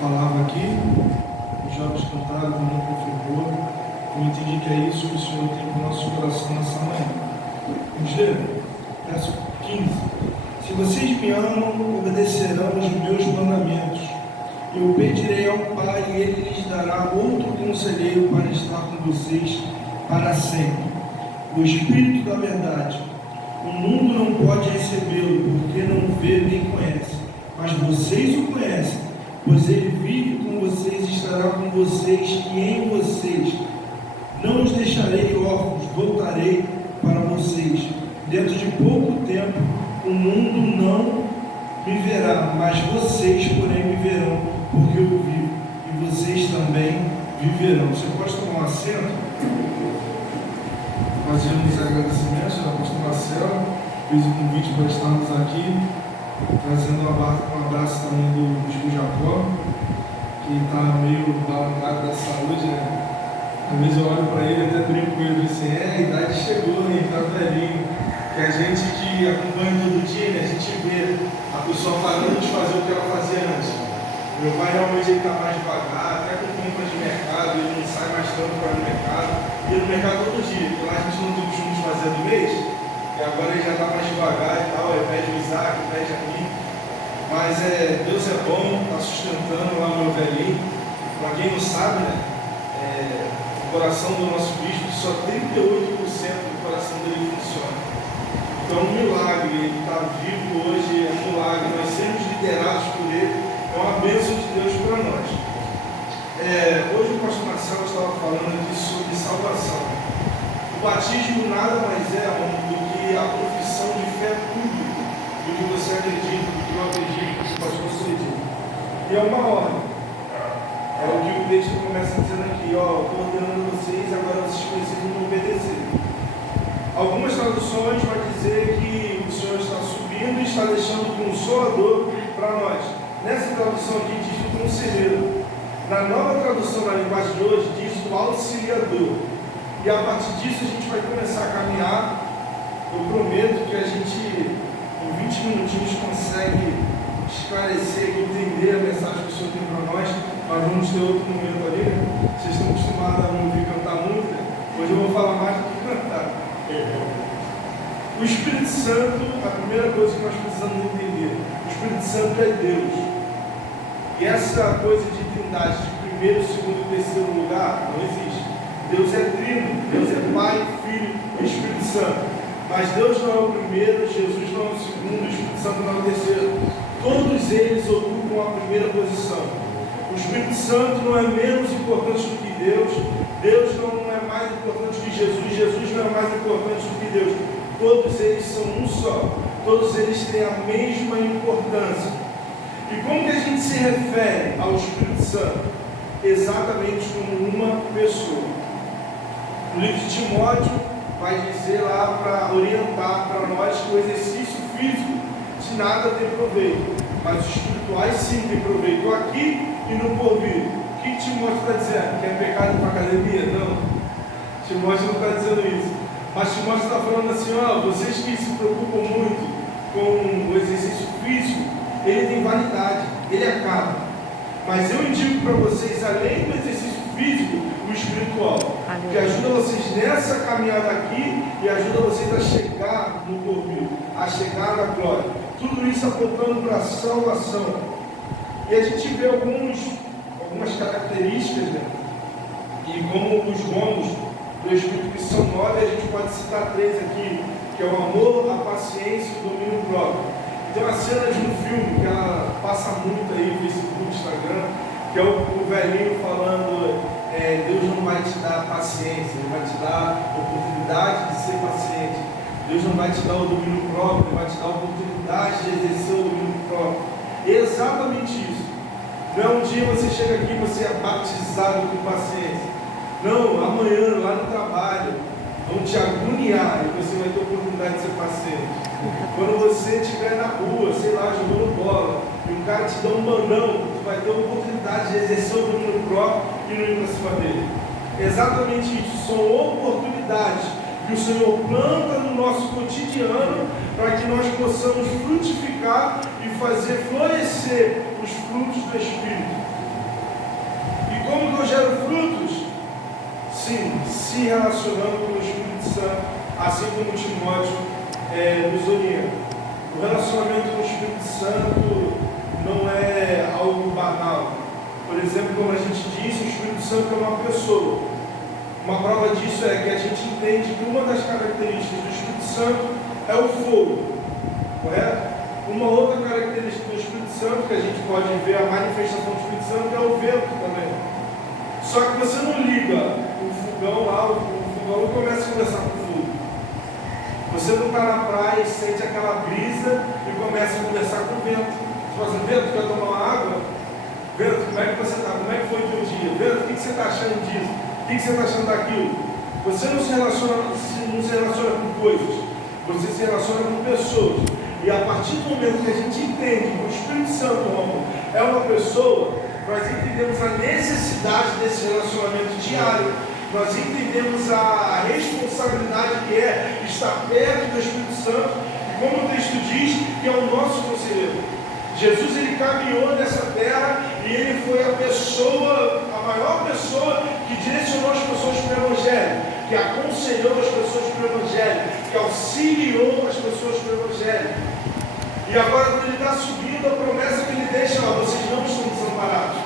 falava aqui, os jovens cantaram, o não confirmou. Eu entendi que é isso que o Senhor tem para o nosso coração nessa manhã. Vamos ler? Verso 15. Se vocês me amam, obedecerão os meus mandamentos. Eu pedirei ao Pai e Ele lhes dará outro conselheiro para estar com vocês para sempre. O Espírito da verdade. O mundo não pode recebê-lo, porque não vê nem conhece. Mas vocês o conhecem, pois Ele vive com vocês e estará com vocês e em vocês. Não os deixarei órfãos, voltarei para vocês. Dentro de pouco tempo, o mundo não me verá, mas vocês, porém, me verão, porque eu vivo, e vocês também viverão. Você pode tomar um assento? Fazemos agradecimentos ao apóstolo Marcelo, fiz o convite para estarmos aqui, trazendo um abraço também do bispo Jacó, que está meio balangado da saúde, né? Às vezes eu olho para ele, até brinco com ele assim, a idade chegou, né? Está velhinho. Que a gente que acompanha todo dia, né? A gente vê a pessoa parando de fazer o que ela fazia antes. Meu pai realmente está mais devagar, até com compras de mercado, ele não sai mais tanto para o mercado. E no mercado todo dia, porque lá a gente não tem o costume de fazer do mês, e agora ele já está mais devagar e tal, aí pede o Isaac, pede a mim. Mas Deus é bom, está sustentando lá o meu velhinho. Para quem não sabe, né? O coração do nosso bispo, só 38% do coração dele funciona. Então, um milagre, ele está vivo hoje, é um milagre, nós sermos liderados por ele, é uma bênção de Deus para nós. Hoje o pastor Marcelo estava falando aqui sobre salvação. O batismo nada mais é do que a profissão de fé pública, do que você acredita, do que eu acredito, do que o pastor acredita. E é uma ordem. É o que o texto começa dizendo aqui, estou ordenando vocês, agora vocês precisam obedecer. Algumas traduções vão dizer que o Senhor está subindo e está deixando o Consolador para nós. Nessa tradução aqui diz do conselheiro. Na nova tradução na linguagem de hoje diz do auxiliador. E a partir disso a gente vai começar a caminhar. Eu prometo que a gente, em 20 minutinhos, consegue esclarecer e entender a mensagem que o Senhor tem para nós. Nós vamos ter outro momento ali, né? Vocês estão acostumados a me ouvir cantar muito, né? Hoje eu vou falar mais do que cantar. O Espírito Santo, a primeira coisa que nós precisamos entender, o Espírito Santo é Deus. E essa coisa de trindade, de primeiro, segundo e terceiro lugar, não existe. Deus é trino, Deus é Pai, Filho e Espírito Santo. Mas Deus não é o primeiro, Jesus não é o segundo, o Espírito Santo não é o terceiro. Todos eles ocupam a primeira posição. O Espírito Santo não é menos importante do que Deus, Deus não é mais importante que Jesus, Jesus não é mais importante do que Deus. Todos eles são um só, todos eles têm a mesma importância. E como que a gente se refere ao Espírito Santo? Exatamente como uma pessoa. O livro de Timóteo vai dizer lá para orientar para nós que o exercício físico de nada tem proveito, mas os espirituais sim tem proveito aqui e no porvir. O que Timóteo está dizendo? Que é pecado para academia? Não. Timóteo não está dizendo isso. Mas Timóteo está falando assim, vocês que se preocupam muito com o exercício físico, ele tem validade, ele acaba. Mas eu indico para vocês, além do exercício físico, o espiritual, que ajuda vocês nessa caminhada aqui e ajuda vocês a chegar no porvir, a chegar na glória. Tudo isso apontando para a salvação. E a gente vê algumas características, né? E como os dons do Espírito, que são 9, a gente pode citar 3 aqui, que é o amor, a paciência e o domínio próprio. Tem uma cena de um filme que ela passa muito aí no Facebook, Instagram, que é o velhinho falando, Deus não vai te dar paciência, Ele vai te dar a oportunidade de ser paciente. Deus não vai te dar o domínio próprio, Ele vai te dar a oportunidade de exercer o domínio próprio. É exatamente isso. Não é um dia você chega aqui e você é batizado com paciência. Não, amanhã, lá no trabalho, vão te agoniar e você vai ter a oportunidade de ser paciente. Quando você estiver na rua, sei lá, jogando bola, e um cara te dá um bandão, tu vai ter a oportunidade de exercer o domínio próprio e não ir para cima dele. Exatamente isso, são oportunidades que o Senhor planta no nosso cotidiano para que nós possamos frutificar e fazer florescer os frutos do Espírito. Como que eu gero frutos? Sim, se relacionando com o Espírito Santo, assim como Timóteo nos orienta. O relacionamento com o Espírito Santo não é algo banal. Por exemplo, como a gente disse, o Espírito Santo é uma pessoa. Uma prova disso é que a gente entende que uma das características do Espírito Santo é o fogo, correto? Uma outra característica do Espírito Santo, que a gente pode ver a manifestação do Espírito Santo, é o vento também. Só que você não liga o fogão lá, o fogão e começa a conversar com o fogo. Você não está na praia e sente aquela brisa e começa a conversar com o vento. Você fala assim, vento, quer tomar uma água? Vento, como é que você está? Como é que foi o teu dia? Vento, o que você está achando disso? O que você está achando daquilo? Você não se relaciona com coisas, você se relaciona com pessoas. E a partir do momento que a gente entende que o Espírito Santo é uma pessoa, nós entendemos a necessidade desse relacionamento diário, nós entendemos a responsabilidade que é estar perto do Espírito Santo, e como o texto diz, que é o nosso conselheiro. Jesus, ele caminhou nessa terra e ele foi a maior pessoa que direcionou as pessoas para o Evangelho, que aconselhou as pessoas para o Evangelho, que auxiliou as pessoas para o Evangelho. E agora, quando ele está subindo, a promessa que ele deixa, vocês não estão desamparados.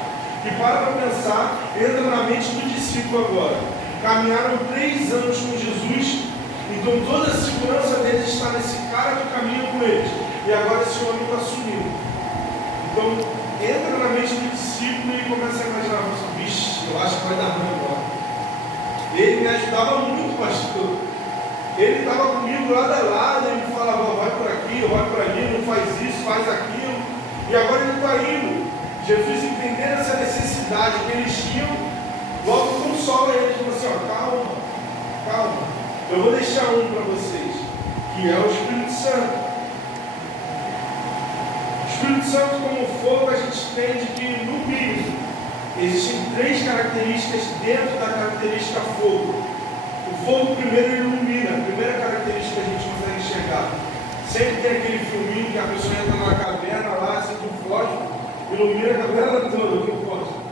E para pensar, entra na mente do discípulo agora. Caminharam 3 anos com Jesus, então toda a segurança deles está nesse cara que caminha com eles. E agora esse homem está sumindo. Então, entra na mente do discípulo e começa a imaginar, vixe, eu acho que vai dar ruim agora. Ele me ajudava muito, pastor. Ele estava comigo lado a lado, ele me falava, vai por aqui, vai por ali, não faz isso, faz aquilo. E agora ele está indo. Jesus, entendendo essa necessidade que eles tinham, logo consola eles, falou assim, calma, calma. Eu vou deixar um para vocês, que é o Espírito Santo. Espírito Santo, como fogo, a gente entende que no mínimo existem 3 características dentro da característica fogo. O fogo, primeiro, ele ilumina. A primeira característica que a gente consegue enxergar. Sempre tem aquele filminho que a pessoa entra na caverna lá, assim, com fósforo, ilumina a caverna toda com fósforo.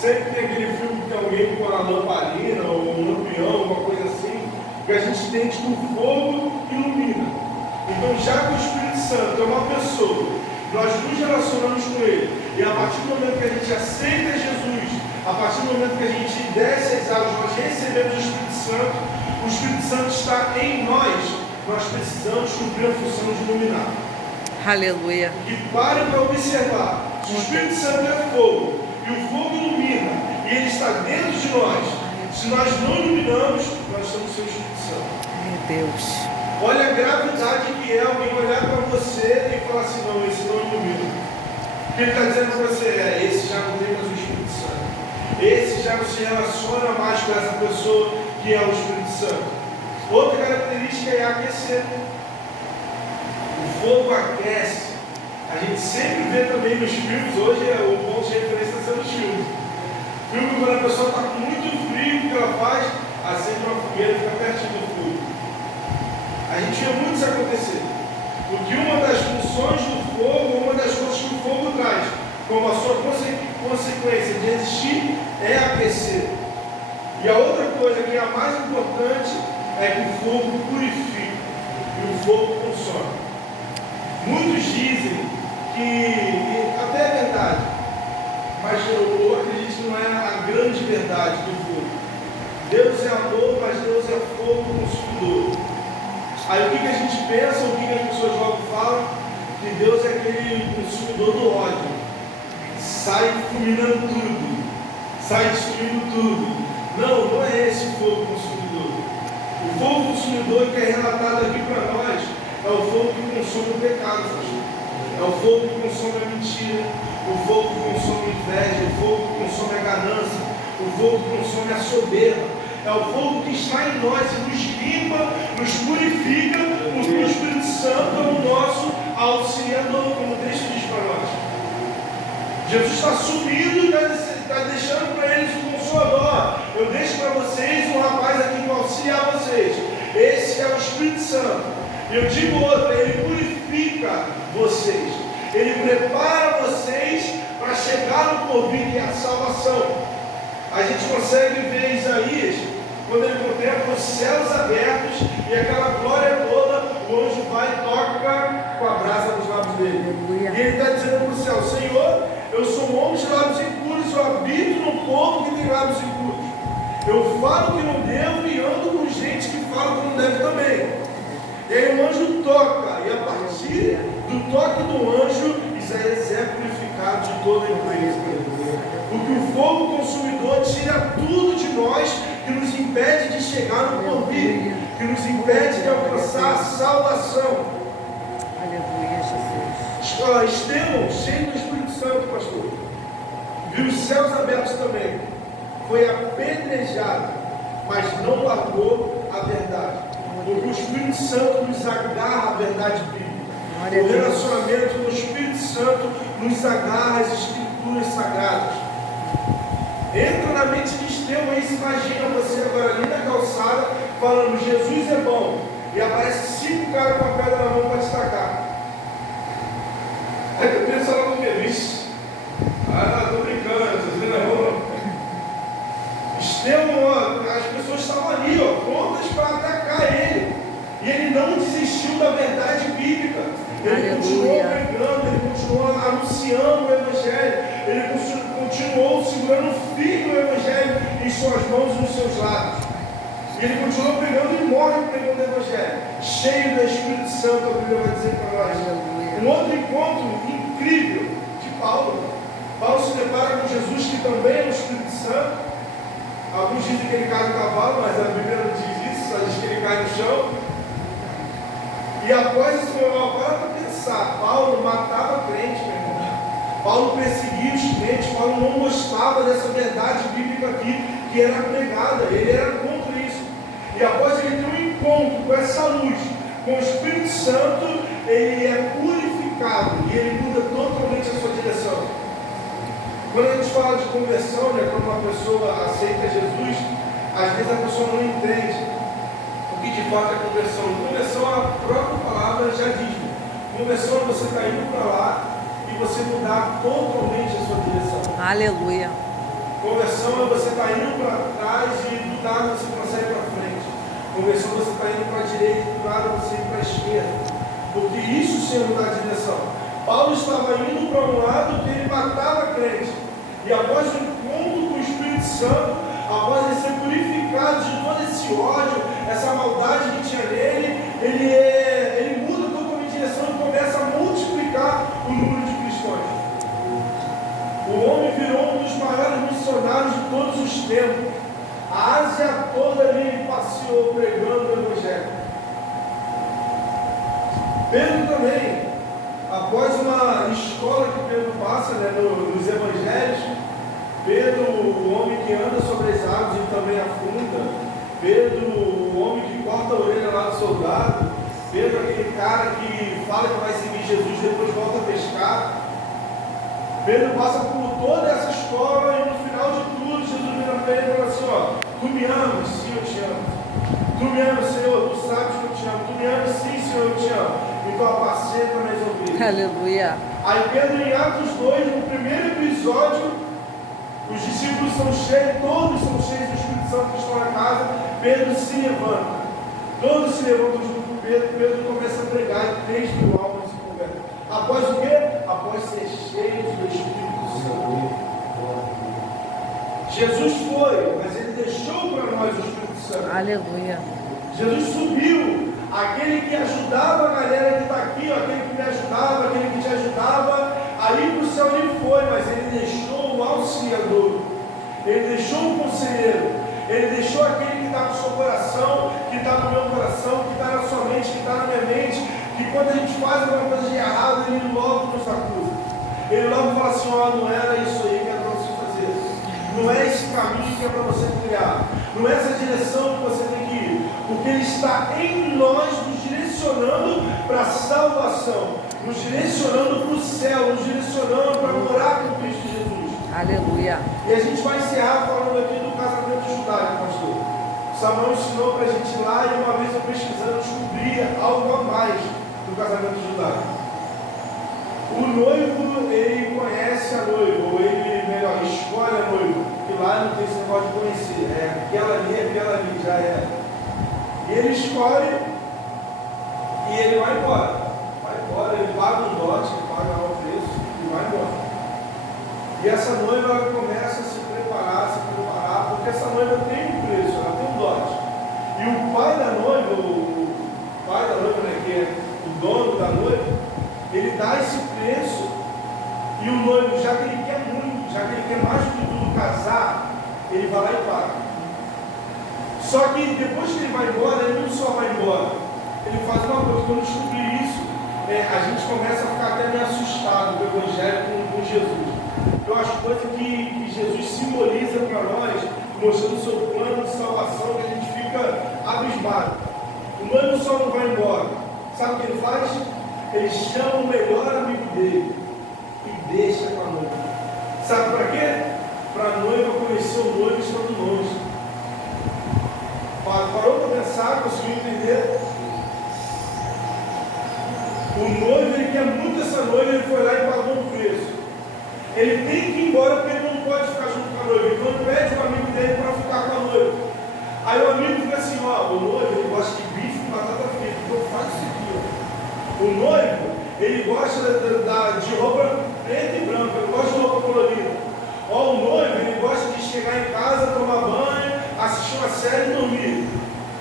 Sempre tem aquele filme que tem alguém com uma lamparina ou um lampião, uma coisa assim, que a gente entende que o fogo ilumina. Então, já que o Espírito Santo é uma pessoa, nós nos relacionamos com ele, e a partir do momento que a gente aceita Jesus, a partir do momento que a gente desce as águas, nós recebemos o Espírito Santo está em nós precisamos cumprir a função de iluminar. Aleluia. E pare para observar, se o Espírito Santo é fogo, e o fogo ilumina, e ele está dentro de nós, se nós não iluminamos, nós estamos sem o Espírito Santo. Meu Deus. Olha a gravidade que é alguém olhar para você e falar assim, não, esse não ilumina. O que ele está dizendo para você esse já não tem mais o Espírito Santo. Esse já não se relaciona mais com essa pessoa que é o Espírito Santo. Outra característica é aquecer. O fogo aquece. A gente sempre vê também nos filmes, hoje o ponto de referência está sendo os filmes. Filme quando a pessoa está com muito frio, o que ela faz? Acende uma fogueira e fica pertinho do fogo. A gente vê muito isso acontecer, porque uma das funções do fogo, uma das coisas que o fogo traz, como a sua consequência de existir, é aquecer. E a outra coisa que é a mais importante é que o fogo purifica e o fogo consome. Muitos dizem que, até é verdade, mas eu acredito que não é a grande verdade do fogo. Deus é amor, mas Deus é fogo consumidor. Aí o que a gente pensa, o que as pessoas logo falam? Que Deus é aquele consumidor do ódio. Sai fulminando tudo, sai destruindo tudo. Não, não é esse o fogo consumidor. O fogo consumidor que é relatado aqui para nós é o fogo que consome o pecado, é o fogo que consome a mentira, o fogo que consome a inveja, o fogo que consome a ganância, o fogo que consome a soberba. É o fogo que está em nós e nos limpa, nos purifica, porque o Espírito Santo é o nosso auxiliador, como o texto diz para nós. Jesus está subindo e está deixando para eles o consolador. Eu deixo para vocês um rapaz aqui que vai auxiliar vocês. Esse é o Espírito Santo. E eu digo outra, ele purifica vocês. Ele prepara vocês para chegar no porvir, que é a salvação. A gente consegue ver Isaías, quando ele contempla os céus abertos e aquela glória toda, o anjo vai e toca com a brasa nos lábios dele. E ele está dizendo para o céu: Senhor, eu sou um homem de lábios impuros, eu habito no povo que tem lábios impuros. Eu falo que não devo e ando com gente que fala que não deve também. E aí o anjo toca, e a partir do toque do anjo, Isaías é purificado de toda a impureza. Porque o fogo consumidor tira tudo de nós que nos impede de chegar no porvir, que nos impede de alcançar a salvação. Aleluia, Jesus. Estevão, cheio do Espírito Santo, pastor, viu os céus abertos também, foi apedrejado, mas não largou a verdade, porque o Espírito Santo nos agarra a verdade bíblica. O relacionamento do Espírito Santo nos agarra às Escrituras sagradas. Entra na mente de Estevão e se imagina você agora ali na calçada falando: Jesus é bom, e aparece 5 caras com a pedra na mão para te tacar. Aí tu pensa lá no que? Vixe, estou brincando, Jesus não é bom. Estevão, as pessoas estavam ali, prontas para atacar ele, e ele não desistiu da verdade bíblica. Ele continuou pregando, ele continuou anunciando o Evangelho, ele continuou segurando firme o Evangelho em suas mãos e nos seus lábios. E ele continuou pregando e morre pregando o Evangelho, cheio do Espírito Santo. A Bíblia vai dizer para nós. Um outro encontro incrível de Paulo. Paulo se depara com Jesus, que também é o Espírito Santo. Alguns dizem que ele cai no cavalo, mas a Bíblia não diz isso, só diz que ele cai no chão. E após esse momento, para pensar, Paulo matava crente, meu irmão. Paulo perseguia os crentes, Paulo não gostava dessa verdade bíblica aqui que era pregada, ele era contra isso. E após ele ter um encontro com essa luz, com o Espírito Santo, ele é purificado e ele muda totalmente a sua direção. Quando a gente fala de conversão, quando uma pessoa aceita Jesus, às vezes a pessoa não entende o que de fato é conversão. Conversão, a própria palavra já diz. Conversão é você estar indo para lá e você mudar totalmente a sua direção. Aleluia. Conversão é você estar indo para trás e do nada você consegue ir para frente. Conversão é você estar indo para a direita e do nada você ir para a esquerda. Porque isso sim é mudar a direção. Paulo estava indo para um lado que ele matava crente. E após o encontro com o Espírito Santo, após ele ser purificado de todo esse ódio, essa maldade que tinha nele, ele muda totalmente de direção e começa a multiplicar o número de cristãos. O homem virou um dos maiores missionários de todos os tempos. A Ásia toda ali passeou pregando o Evangelho. Pedro também, após uma escola que Pedro passa, nos Evangelhos, Pedro, o homem que anda sobre as águas e também afunda. Pedro, o homem que corta a orelha lá do soldado. Pedro, aquele cara que fala que vai seguir Jesus e depois volta a pescar. Pedro passa por toda essa escola e no final de tudo, Jesus vira para ele e fala assim: tu me amas? Sim, eu te amo. Tu me amas, Senhor? Tu sabes que eu te amo. Tu me amas? Sim, Senhor, eu te amo. Então apacenta minhas ovelhas. Aleluia. Aí Pedro, em Atos 2, no primeiro episódio, os discípulos são cheios, todos são cheios do Espírito Santo que estão na casa. Pedro se levanta. Todos se levantam junto com Pedro. Pedro começa a pregar e 3 mil almas se convertem. Após o quê? Após ser cheios do Espírito Santo. Jesus foi, mas ele deixou para nós o Espírito Santo. Aleluia. Jesus subiu. Aquele que ajudava a galera que está aqui, aquele que me ajudava, aquele que te ajudava, aí para o céu ele foi, mas ele deixou o auxiliador, ele deixou o conselheiro, ele deixou aquele que está no seu coração, que está no meu coração, que está na sua mente, que está na minha mente, que quando a gente faz alguma coisa de errado, ele logo nos acusa. Ele logo fala assim: não era isso aí que era para você fazer, não é esse caminho que é para você criar, não é essa direção que você tem que ir, porque ele está em nós, nos direcionando para a salvação, nos direcionando para o céu, nos direcionando para morar com Cristo Jesus. Aleluia. E a gente vai encerrar falando aqui do casamento judaico, pastor. Samuel ensinou para a gente ir lá e uma vez eu pesquisando descobri algo a mais do casamento judaico. O noivo, ele conhece a noiva, ou ele, melhor, escolhe a noiva, que lá no esse negócio de conhecer. Aquela ali, já era. E ele escolhe e ele vai embora. Vai embora, ele paga um dote, ele paga o preço e vai embora. E essa noiva ela começa a se preparar, porque essa noiva tem um preço, ela tem um dote. E o pai da noiva, né, que é o dono da noiva, ele dá esse preço e o noivo, já que ele quer muito, já que ele quer mais do que tudo casar, ele vai lá e paga. Só que depois que ele vai embora, ele não só vai embora, ele faz uma coisa. Quando eu descobri isso, a gente começa a ficar até meio assustado com o Evangelho, com Jesus. Eu acho coisa que Jesus simboliza para nós, mostrando o seu plano de salvação, que a gente fica abismado. O noivo só não vai embora. Sabe o que ele faz? Ele chama o melhor amigo dele e deixa com a noiva. Sabe para quê? Para a noiva conhecer o noivo estando longe. Parou para pensar, conseguiu entender? O noivo, ele quer muito essa noiva, ele foi lá e pagou um preço. Ele tem que ir embora porque ele não pode ficar junto com a noiva. Então ele pede um amigo dele para ficar com a noiva. Aí o amigo fica assim, o noivo, ele gosta de bife e batata frita, então faz isso aqui, O noivo, ele gosta de roupa preta e branca, ele gosta de roupa colorida. O noivo, ele gosta de chegar em casa, tomar banho, assistir uma série e dormir.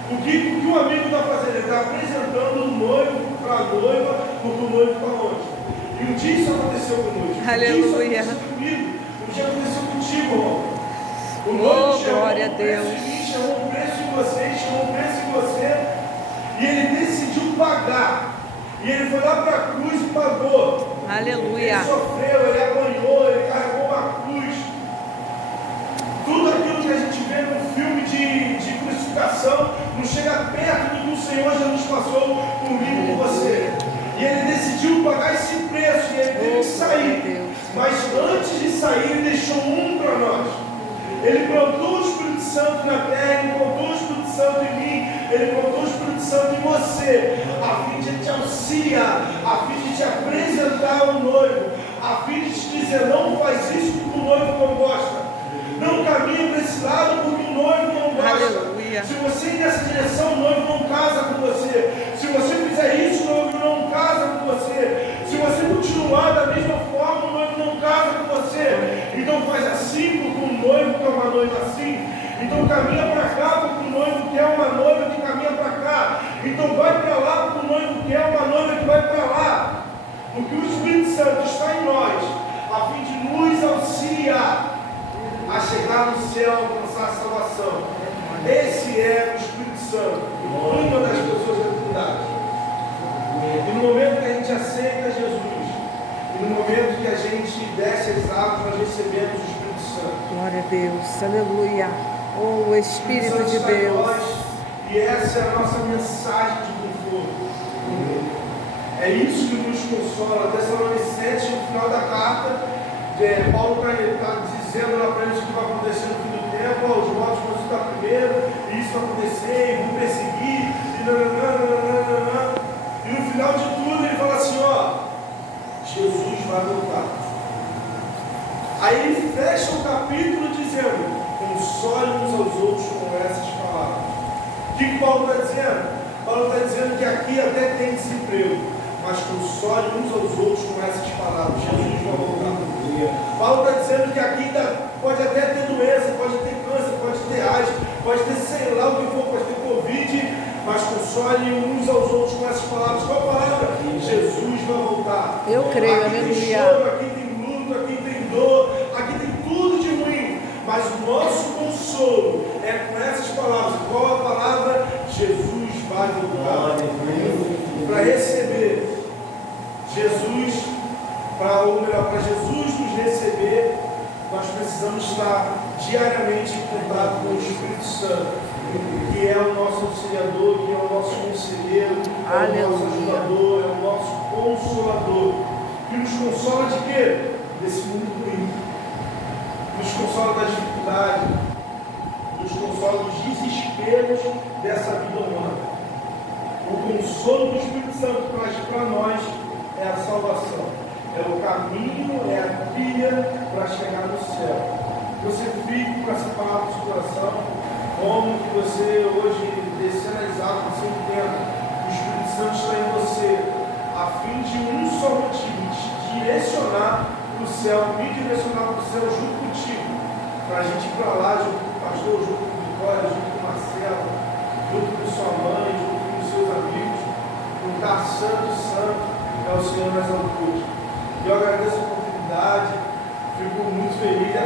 O que o amigo está fazendo? Ele está apresentando o noivo para a noiva, porque o noivo está longe. E um dia isso aconteceu conosco. Aleluia. Um dia isso aconteceu comigo. Um dia aconteceu contigo, irmão. O noivo chamou glória a um preço Deus. em mim, chamou um preço em você, chamou um preço em você. E ele decidiu pagar. E ele foi lá para a cruz e pagou. Aleluia. Ele sofreu, ele apanhou, ele carregou uma cruz. Tudo aquilo que a gente vê no filme de crucificação não chega perto do que o Senhor Jesus passou comigo e com você. E ele decidiu pagar esse preço e ele teve que sair. Mas antes de sair, ele deixou um para nós. Ele plantou o Espírito Santo na terra, ele plantou o Espírito Santo em mim, ele plantou o Espírito Santo em você, a fim de te auxiliar, a fim de te apresentar ao noivo, a fim de te dizer: não faz isso porque o noivo não gosta. Não caminha para esse lado porque o noivo não gosta. Aleluia. Se você ir nessa direção, o noivo não casa com você. Se você fizer isso, o noivo não casa com você. Se você continuar da mesma forma, o noivo não casa com você. Então faz assim porque o noivo quer uma noiva assim. Então caminha para cá porque o noivo quer uma noiva que caminha para cá. Então vai para lá porque o noivo quer uma noiva que vai para lá. Porque o Espírito Santo está em nós, a fim de nos auxiliar a chegar no céu, alcançar a salvação. Esse é o Espírito Santo, uma das pessoas da Trindade. E no momento que a gente aceita Jesus, e no momento que a gente desce as águas, nós recebemos o Espírito Santo. Glória a Deus. Aleluia. Oh, o Espírito de Deus. E essa é a nossa mensagem de conforto. É isso que nos consola. Tessalonicenses, no final da carta, Paulo está dizendo lá para eles o que vai acontecer no fim do tempo. Os mortos vão ressuscitar primeiro, e isso vai acontecer, e vão perseguir, e no final de tudo ele fala assim: Jesus vai voltar. Aí ele fecha o capítulo dizendo: console uns aos outros com essas palavras. O que Paulo está dizendo? Paulo está dizendo que aqui até tem desemprego, mas console uns aos outros com essas palavras: Jesus vai voltar. Paulo está dizendo que aqui pode até ter doença, pode ter câncer, pode ter AIDS, pode ter sei lá o que for, pode ter Covid, mas console uns aos outros com essas palavras. Qual palavra? Jesus vai voltar. Eu creio, aqui aleluia. tem choro, aqui tem luto, aqui tem dor, aqui tem tudo de ruim, mas o nosso consolo é com essas palavras. Qual a palavra? Jesus vai voltar. Para receber Jesus, para Jesus nos receber, nós precisamos estar diariamente em contato com o Espírito Santo, que é o nosso auxiliador, que é o nosso conselheiro, é o nosso ajudador, é o nosso consolador, que nos consola de quê? Desse mundo ruim, nos consola da dificuldade, nos consola dos desesperos dessa vida humana. O consolo do Espírito Santo traz para nós é a salvação. É o caminho, é a trilha para chegar no céu. Você fique com essa palavra coração, como que você hoje, descendo as águas, você entenda que o Espírito Santo está em você, a fim de um só motivo, te direcionar para o céu, me direcionar para o céu junto contigo, para a gente ir para lá, junto com o pastor, junto com o Vitória, junto com o Marcelo, junto com sua mãe, junto com os seus amigos, cantar santo, santo é o Senhor nas alturas. Eu agradeço a oportunidade, fico muito feliz.